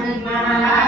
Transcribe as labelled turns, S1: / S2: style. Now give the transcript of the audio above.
S1: Amen.